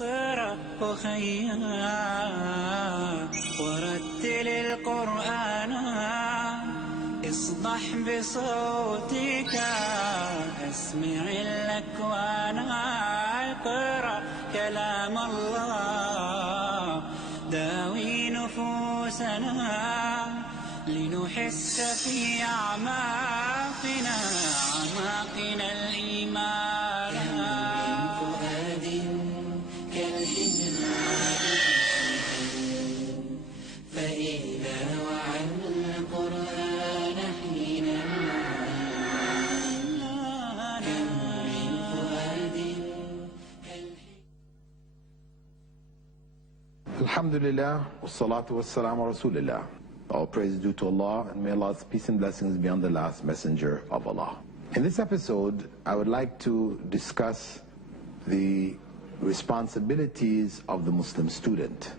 اقرأ أخيا ورتل القرآن اصدح بصوتك اسمع الأكوان اقرأ كلام الله داوي نفوسنا لنحس في أعماقنا الإيمان Alhamdulillah, wassalatu wassalamu rasulillah. All praise due to Allah, and may Allah's peace and blessings be on the last messenger of Allah. In this episode, I would like to discuss the responsibilities of the Muslim student,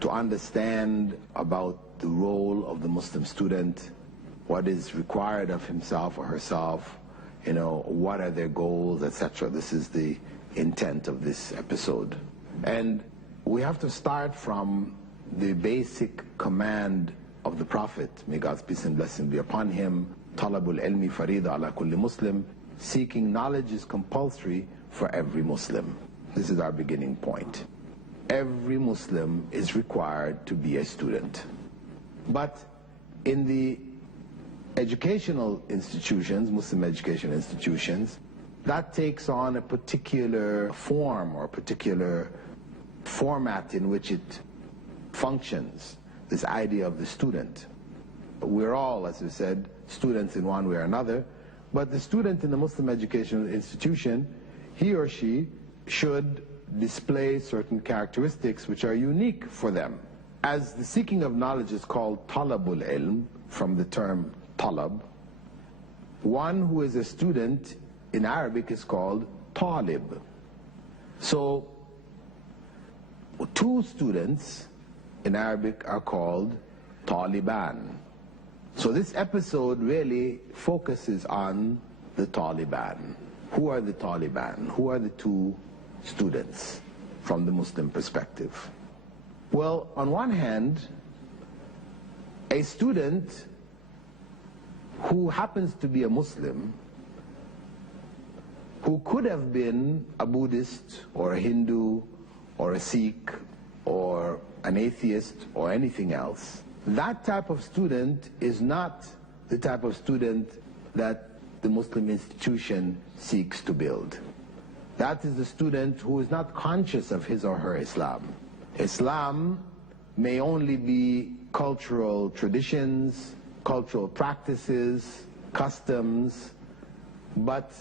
to understand about the role of the Muslim student, what is required of himself or herself, what are their goals, etc. This is the intent of this episode. And we have to start from the basic command of the Prophet, may God's peace and blessing be upon him, talabul ilmi farida ala kulli Muslim, seeking knowledge is compulsory for every Muslim. This is our beginning point. Every Muslim is required to be a student. But in the educational institutions, Muslim educational institutions, that takes on a particular form or a particular format in which it functions, this idea of the student. We're all, as we said, students in one way or another, but the student in the Muslim educational institution, he or she should display certain characteristics which are unique for them. As the seeking of knowledge is called talabul ilm, from the term talab, one who is a student in Arabic is called talib. So two students in Arabic are called Taliban. So this episode really focuses on the Taliban. Who are the Taliban? Who are the two students from the Muslim perspective? Well, on one hand, a student who happens to be a Muslim, who could have been a Buddhist or a Hindu or a Sikh or an atheist or anything else, that type of student is not the type of student that the Muslim institution seeks to build. That is the student who is not conscious of his or her Islam. Islam may only be cultural traditions, cultural practices, customs, but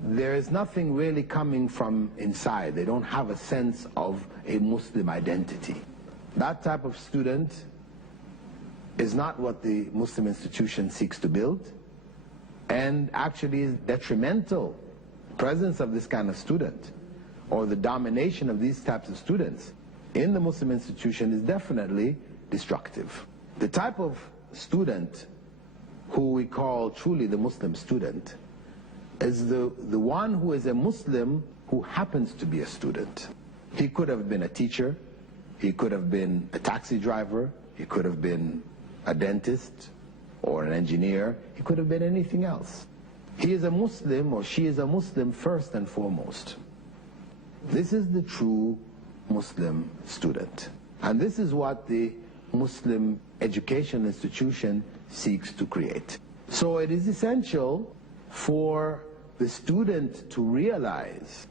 there is nothing really coming from inside. They don't have a sense of a Muslim identity. That type of student is not what the Muslim institution seeks to build, and actually is detrimental. Presence of this kind of student, or the domination of these types of students in the Muslim institution, is definitely destructive. The type of student who we call truly the Muslim student is the one who is a Muslim who happens to be a student. He could have been a teacher, he could have been a taxi driver, he could have been a dentist or an engineer, he could have been anything else. He is a Muslim, or she is a Muslim first and foremost. This is the true Muslim student. And this is what the Muslim education institution seeks to create. So it is essential for the student to realize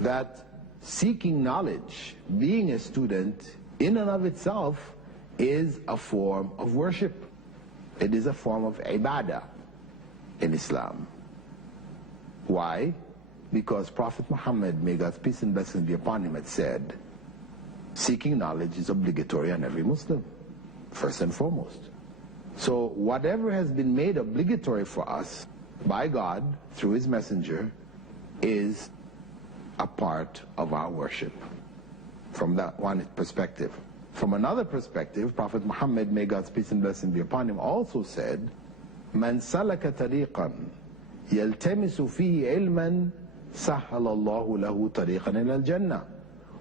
that seeking knowledge, being a student, in and of itself is a form of worship. It is a form of ibadah in Islam. Why? Because Prophet Muhammad, may God's peace and blessings be upon him, had said, seeking knowledge is obligatory on every Muslim, first and foremost. So whatever has been made obligatory for us by God through his messenger is a part of our worship, from that one perspective. From another perspective, Prophet Muhammad, may God's peace and blessing be upon him, also said, "Man salaka tariqan yaltamisu fihi ilman سَهَّلَ اللَّهُ لَهُ طَرِيقًا إِلَى الْجَنَّةِ.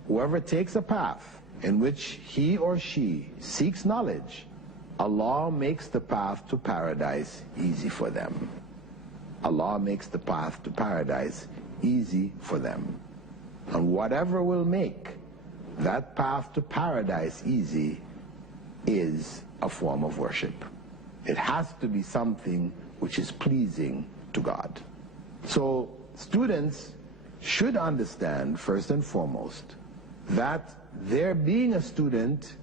Whoever takes a path in which he or she seeks knowledge, Allah makes the path to paradise easy for them. Allah makes the path to paradise easy for them. And whatever will make that path to paradise easy is a form of worship. It has to be something which is pleasing to God. So students should understand, first and foremost, that their being a student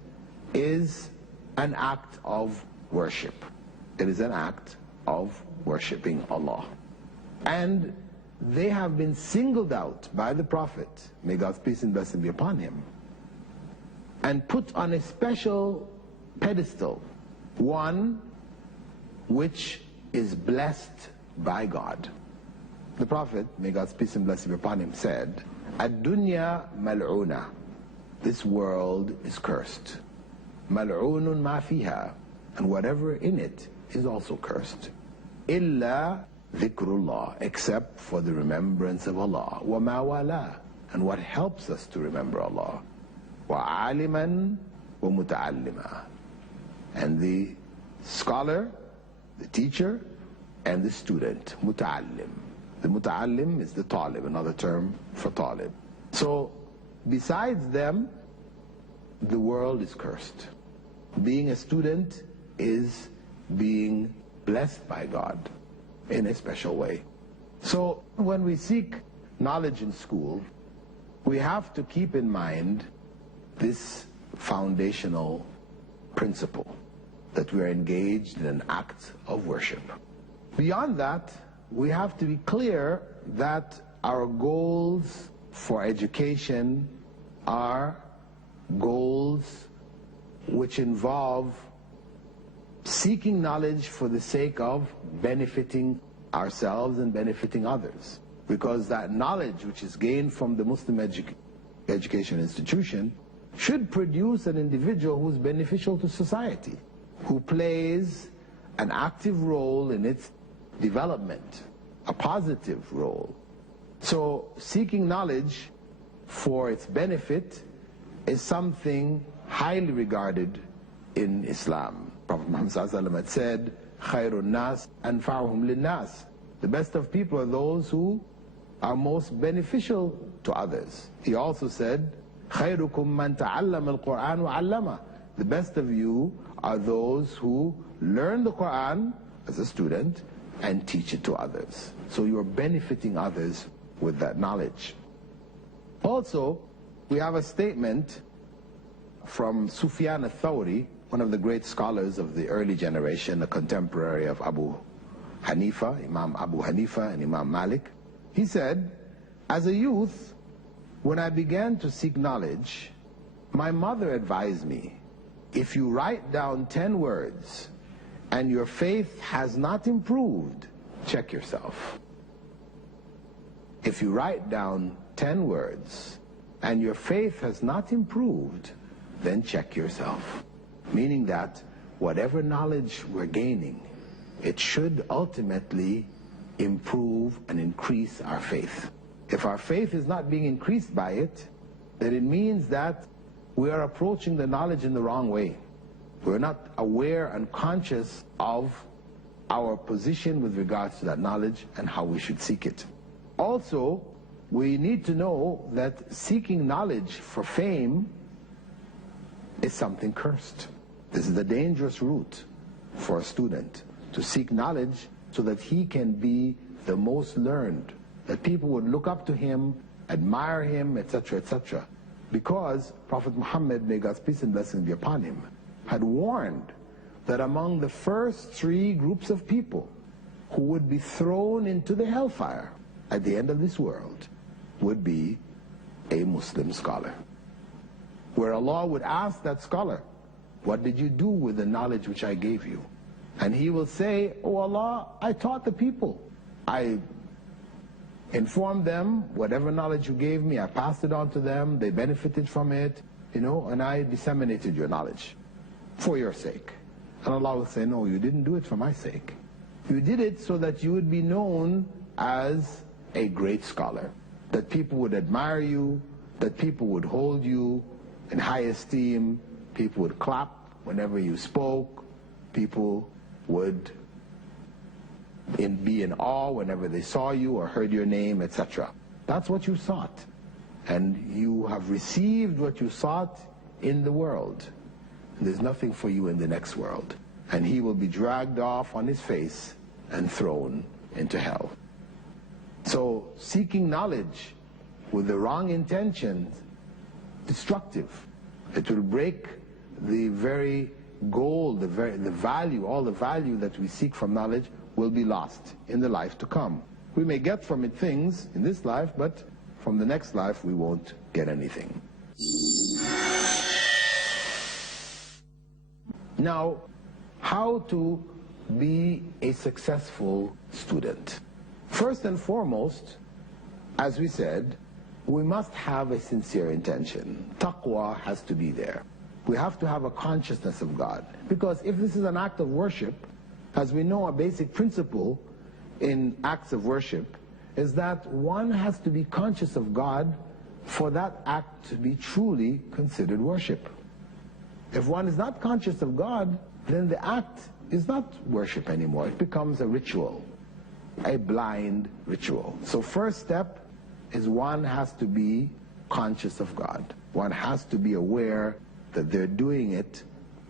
is an act of worship. It is an act of worshiping Allah. And they have been singled out by the Prophet, may God's peace and blessing be upon him, and put on a special pedestal, one which is blessed by God. The Prophet, may God's peace and blessing be upon him, said, "Ad-dunya mal'una." This world is cursed. Mal'unun ma fiha, and whatever in it is also cursed. Illa dhikrullah, except for the remembrance of Allah. Wa ma wala, and what helps us to remember Allah. Wa aliman wa muta'allima, and the scholar, the teacher, and the student, muta'allim. The muta'allim is the talib, another term for talib. So besides them, the world is cursed. Being a student is being blessed by God in a special way. So when we seek knowledge in school, we have to keep in mind this foundational principle, that we are engaged in an act of worship. Beyond that, we have to be clear that our goals for education are goals which involve seeking knowledge for the sake of benefiting ourselves and benefiting others. Because that knowledge which is gained from the Muslim education institution should produce an individual who is beneficial to society, who plays an active role in its development, a positive role. So seeking knowledge for its benefit is something highly regarded in Islam. Prophet Muhammad ﷺ had said, "Khairun nas anfa'uhum linnas." The best of people are those who are most beneficial to others. He also said, "Khairukum man ta'allama al-Qur'an wa 'allama." The best of you are those who learn the Qur'an as a student and teach it to others. So you are benefiting others with that knowledge. Also, we have a statement from Sufyan al-Thawri, one of the great scholars of the early generation, a contemporary of Abu Hanifa, Imam Abu Hanifa and Imam Malik. He said, "As a youth, when I began to seek knowledge, my mother advised me, if you write down 10 words and your faith has not improved, check yourself." If you write down 10 words and your faith has not improved, then check yourself. Meaning that whatever knowledge we're gaining, it should ultimately improve and increase our faith. If our faith is not being increased by it, then it means that we are approaching the knowledge in the wrong way. We're not aware and conscious of our position with regards to that knowledge and how we should seek it. Also, we need to know that seeking knowledge for fame is something cursed. This is the dangerous route for a student, to seek knowledge so that he can be the most learned, that people would look up to him, admire him, etc., etc. Because Prophet Muhammad, may God's peace and blessing be upon him, had warned that among the first 3 groups of people who would be thrown into the hellfire at the end of this world would be a Muslim scholar. Where Allah would ask that scholar, "What did you do with the knowledge which I gave you?" And he will say, "Oh Allah, I taught the people. I informed them whatever knowledge you gave me, I passed it on to them, they benefited from it, and I disseminated your knowledge for your sake." And Allah will say, "No, you didn't do it for my sake. You did it so that you would be known as a great scholar, that people would admire you, that people would hold you in high esteem, people would clap whenever you spoke, people would be in awe whenever they saw you or heard your name, etc. That's what you sought. And you have received what you sought in the world. And there's nothing for you in the next world. And he will be dragged off on his face and thrown into hell. So seeking knowledge with the wrong intentions, destructive. It will break the very goal, the value, all the value that we seek from knowledge will be lost in the life to come. We may get from it things in this life, but from the next life we won't get anything. Now, how to be a successful student? First and foremost, as we said, we must have a sincere intention. Taqwa has to be there. We have to have a consciousness of God. Because if this is an act of worship, as we know, a basic principle in acts of worship is that one has to be conscious of God for that act to be truly considered worship. If one is not conscious of God, then the act is not worship anymore. It becomes a ritual, a blind ritual. So first step is one has to be conscious of God. One has to be aware that they're doing it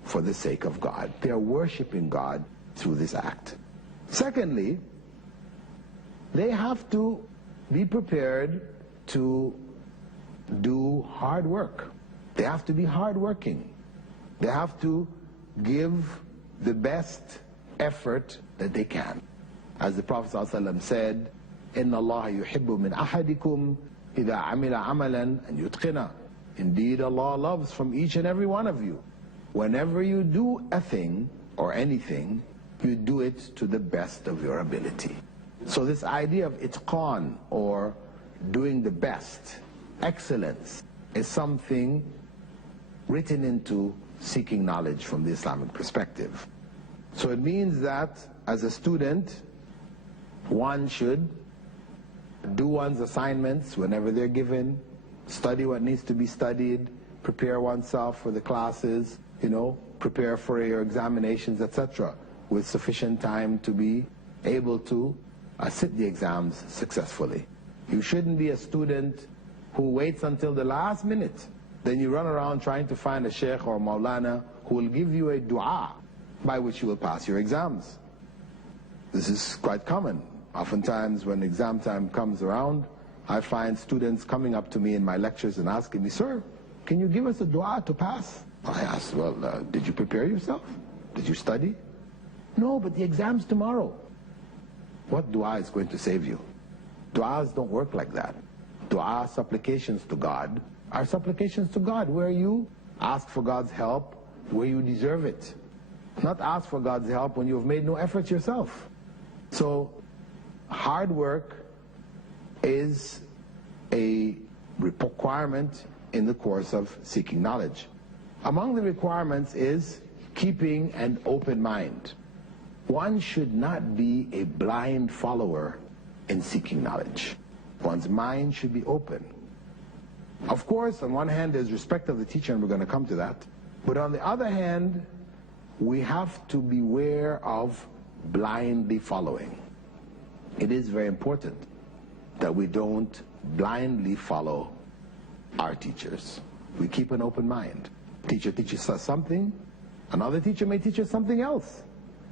for the sake of God. They're worshiping God through this act. Secondly, they have to be prepared to do hard work. They have to be hardworking. They have to give the best effort that they can. As the Prophet ﷺ said, إِنَّ اللَّهَ يُحِبُّ مِنْ أَحَدِكُمْ إِذَا عَمِلَ عَمَلًا أَنْ يُتْقِنَهُ. Indeed, Allah loves from each and every one of you, whenever you do a thing or anything, you do it to the best of your ability. So this idea of itqan, or doing the best, excellence, is something written into seeking knowledge from the Islamic perspective. So it means that as a student, one should do one's assignments whenever they're given, study what needs to be studied, prepare oneself for the classes, prepare for your examinations, etc., with sufficient time to be able to sit the exams successfully. You shouldn't be a student who waits until the last minute. Then you run around trying to find a sheikh or maulana who will give you a dua by which you will pass your exams. This is quite common. Oftentimes when exam time comes around, I find students coming up to me in my lectures and asking me, "Sir, can you give us a dua to pass?" I ask, "Well, did you prepare yourself? Did you study?" "No, but the exam's tomorrow." What dua is going to save you? Duas don't work like that. Dua, supplications to God, are supplications to God where you ask for God's help where you deserve it. Not ask for God's help when you have made no effort yourself. So hard work is a requirement in the course of seeking knowledge. Among the requirements is keeping an open mind. One should not be a blind follower in seeking knowledge. One's mind should be open. Of course, on one hand, there's respect of the teacher, and we're going to come to that. But on the other hand, we have to beware of blindly following. It is very important that we don't blindly follow our teachers. We keep an open mind. Teacher teaches us something, another teacher may teach us something else.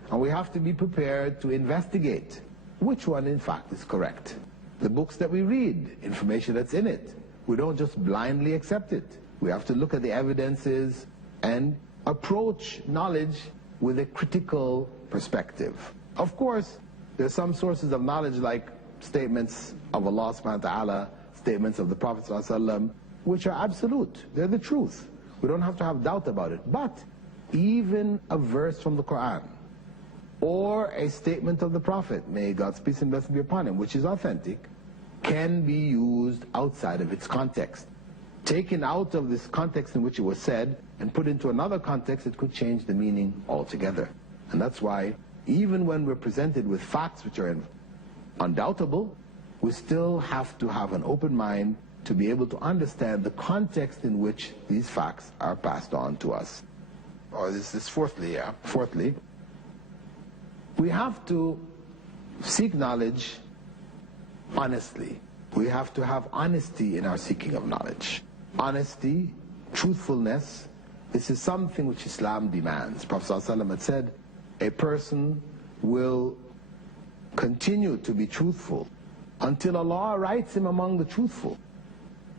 And we have to be prepared to investigate which one in fact is correct. The books that we read, information that's in it, we don't just blindly accept it. We have to look at the evidences and approach knowledge with a critical perspective. Of course, there's some sources of knowledge like statements of Allah subhanahu wa ta'ala, statements of the Prophet sallallahu alaihi wasallam, which are absolute. They're the truth. We don't have to have doubt about it. But even a verse from the Quran or a statement of the Prophet, may God's peace and blessing be upon him, which is authentic, can be used outside of its context. Taken out of this context in which it was said and put into another context, it could change the meaning altogether. And that's why even when we're presented with facts which are undoubtable, we still have to have an open mind to be able to understand the context in which these facts are passed on to us. Or this is fourthly, we have to seek knowledge honestly. We have to have honesty in our seeking of knowledge. Honesty, truthfulness, this is something which Islam demands. Prophet ﷺ had said, a person will continue to be truthful until Allah writes him among the truthful.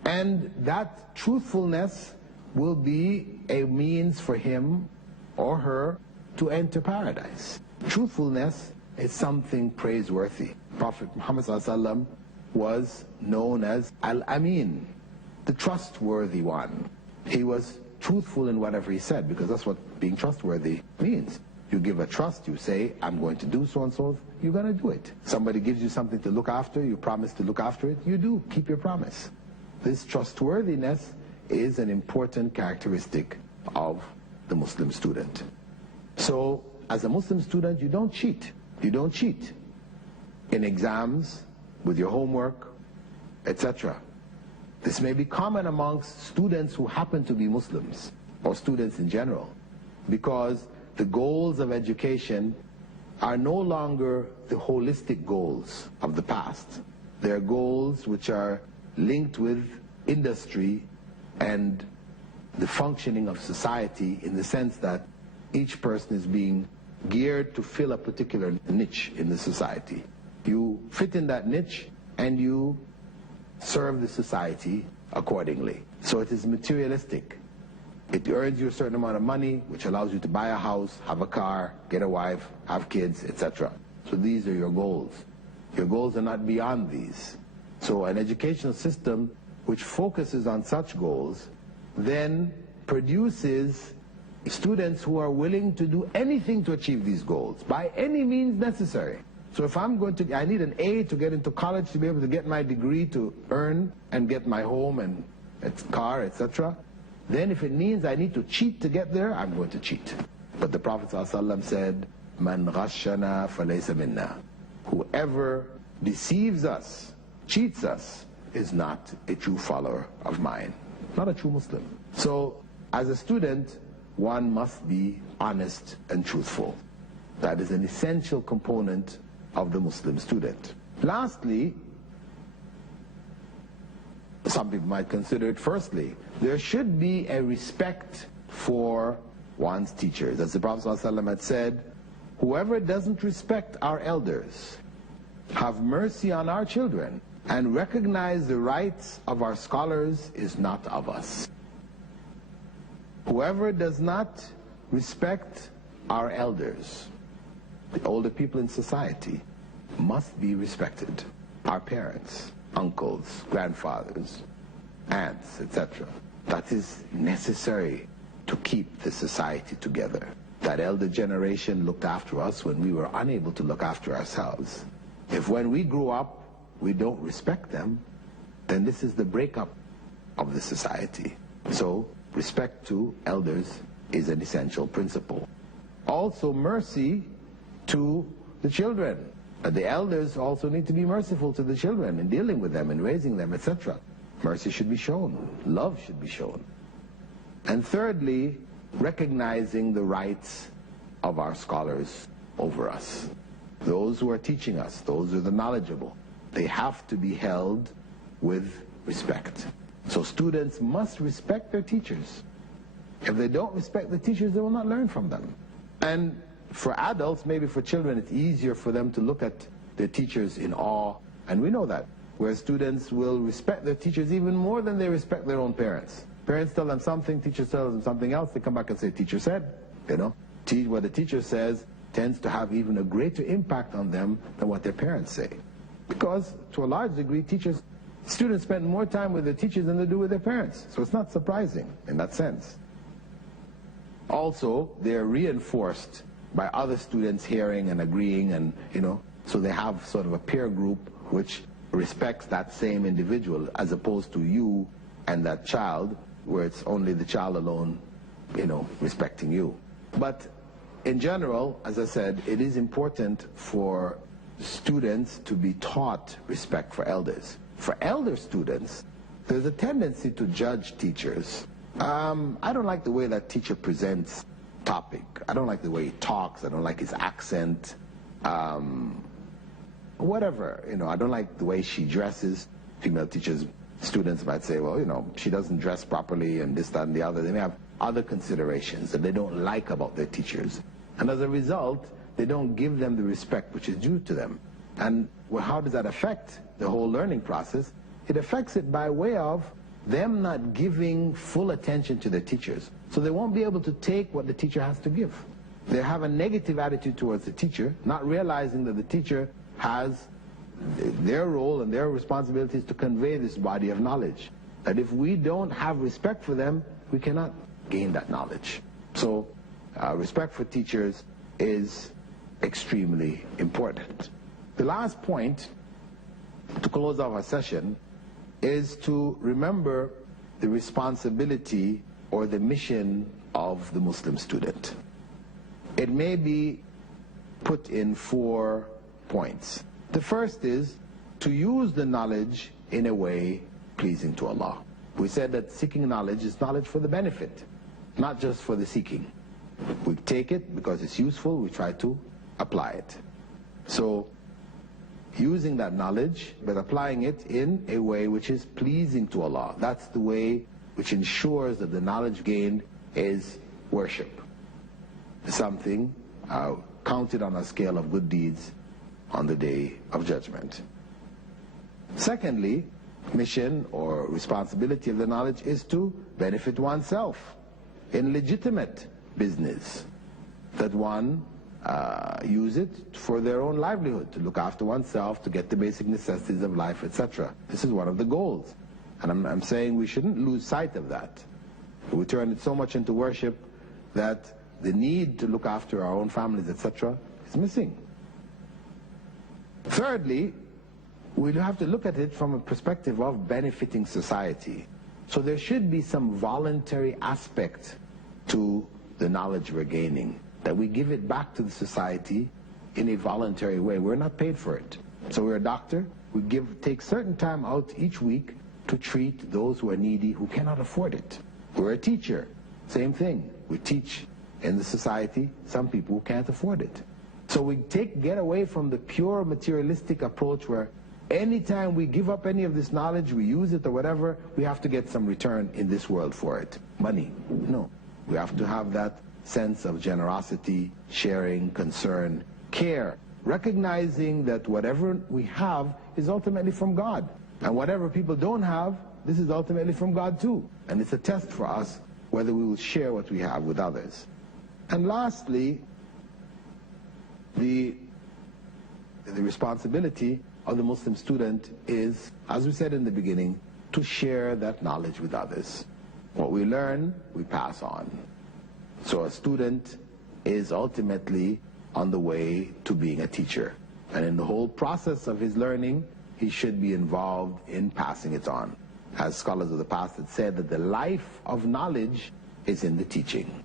And that truthfulness will be a means for him or her to enter paradise. Truthfulness is something praiseworthy. Prophet Muhammad ﷺ was known as Al-Amin, the trustworthy one. He was truthful in whatever he said, because that's what being trustworthy means. You give a trust, you say, I'm going to do so and so, you're going to do it. Somebody gives you something to look after, you promise to look after it, you do, keep your promise. This trustworthiness is an important characteristic of the Muslim student. So, as a Muslim student, you don't cheat. You don't cheat in exams, with your homework, etc. This may be common amongst students who happen to be Muslims, or students in general, because the goals of education are no longer the holistic goals of the past. They're goals which are linked with industry and the functioning of society, in the sense that each person is being geared to fill a particular niche in the society. You fit in that niche and you serve the society accordingly. So it is materialistic. It earns you a certain amount of money, which allows you to buy a house, have a car, get a wife, have kids, etc. So these are your goals. Your goals are not beyond these. So an educational system which focuses on such goals then produces students who are willing to do anything to achieve these goals, by any means necessary. So if I need an A to get into college to be able to get my degree, to earn and get my home and car, etc., then if it means I need to cheat to get there, I'm going to cheat. But the Prophet ﷺ said, Man ghashana falaysa minna. Whoever deceives us, cheats us, is not a true follower of mine, not a true Muslim. So as a student, one must be honest and truthful. That is an essential component of the Muslim student. Lastly, some people might consider it firstly, there should be a respect for one's teachers. As the Prophet ﷺ had said, whoever doesn't respect our elders, have mercy on our children, and recognize the rights of our scholars is not of us. Whoever does not respect our elders, the older people in society, must be respected. Our parents, uncles, grandfathers, aunts, etc. That is necessary to keep the society together. That elder generation looked after us when we were unable to look after ourselves. If when we grew up we don't respect them, then this is the breakup of the society. So respect to elders is an essential principle. Also mercy to the children. The elders also need to be merciful to the children in dealing with them and raising them, etc. Mercy should be shown. Love should be shown. And thirdly, recognizing the rights of our scholars over us. Those who are teaching us, those who are the knowledgeable, they have to be held with respect. So students must respect their teachers. If they don't respect the teachers, they will not learn from them. And for adults, maybe for children, it's easier for them to look at their teachers in awe, and we know that, where students will respect their teachers even more than they respect their own parents. Parents tell them something, teachers tell them something else, they come back and say, teacher said, you know. What the teacher says tends to have even a greater impact on them than what their parents say. Because, to a large degree, students spend more time with their teachers than they do with their parents. So it's not surprising in that sense. Also, they're reinforced by other students hearing and agreeing, and so they have sort of a peer group which respects that same individual, as opposed to you and that child, where it's only the child alone, respecting you. But in general, as I said, it is important for students to be taught respect for elders. For elder students, there's a tendency to judge teachers. I don't like the way that teacher presents topic. I don't like the way he talks. I don't like his accent. Whatever, I don't like the way she dresses. Female teachers, students might say, well, she doesn't dress properly and this, that, and the other. They may have other considerations that they don't like about their teachers. And as a result, they don't give them the respect which is due to them. And how does that affect the whole learning process? It affects it by way of them not giving full attention to their teachers. So they won't be able to take what the teacher has to give. They have a negative attitude towards the teacher, not realizing that the teacher has their role and their responsibilities to convey this body of knowledge. That if we don't have respect for them, we cannot gain that knowledge. So respect for teachers is extremely important. The last point to close off our session is to remember the responsibility or the mission of the Muslim student. It may be put in 4 points. The first is to use the knowledge in a way pleasing to Allah. We said that seeking knowledge is knowledge for the benefit, not just for the seeking. We take it because it's useful, we try to apply it. So using that knowledge, but applying it in a way which is pleasing to Allah. That's the way which ensures that the knowledge gained is worship. Something counted on a scale of good deeds on the day of judgment. Secondly, mission or responsibility of the knowledge is to benefit oneself in legitimate business, that one use it for their own livelihood, to look after oneself, to get the basic necessities of life, etc. This is one of the goals. And I'm saying we shouldn't lose sight of that. We turn it so much into worship that the need to look after our own families, etc. is missing. Thirdly, we have to look at it from a perspective of benefiting society. So there should be some voluntary aspect to the knowledge we're gaining, that we give it back to the society in a voluntary way. We're not paid for it. So we're a doctor, we take certain time out each week to treat those who are needy, who cannot afford it. We're a teacher, same thing. We teach in the society some people who can't afford it. So we get away from the pure materialistic approach where anytime we give up any of this knowledge, we use it or whatever, we have to get some return in this world for it. Money. No. We have to have that sense of generosity, sharing, concern, care, recognizing that whatever we have is ultimately from God. And whatever people don't have, this is ultimately from God too. And it's a test for us whether we will share what we have with others. And lastly, the responsibility of the Muslim student is, as we said in the beginning, to share that knowledge with others. What we learn, we pass on. So a student is ultimately on the way to being a teacher. And in the whole process of his learning, he should be involved in passing it on. As scholars of the past had said, that the life of knowledge is in the teaching.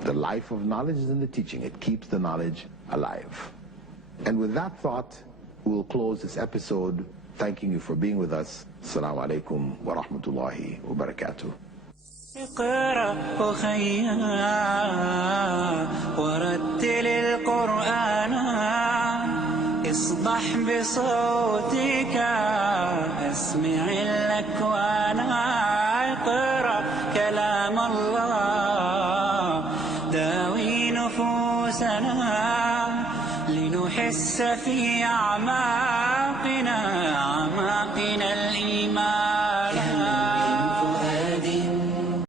The life of knowledge is in the teaching. It keeps the knowledge alive. And with that thought, we'll close this episode, thanking you for being with us. Assalamu alaikum wa rahmatullahi wa barakatuh. اقرأ أخيا ورتل القرآن اصبح بصوتك اسمع الأكوان اقرأ كلام الله داوي نفوسنا لنحس في أعماقنا الإيمان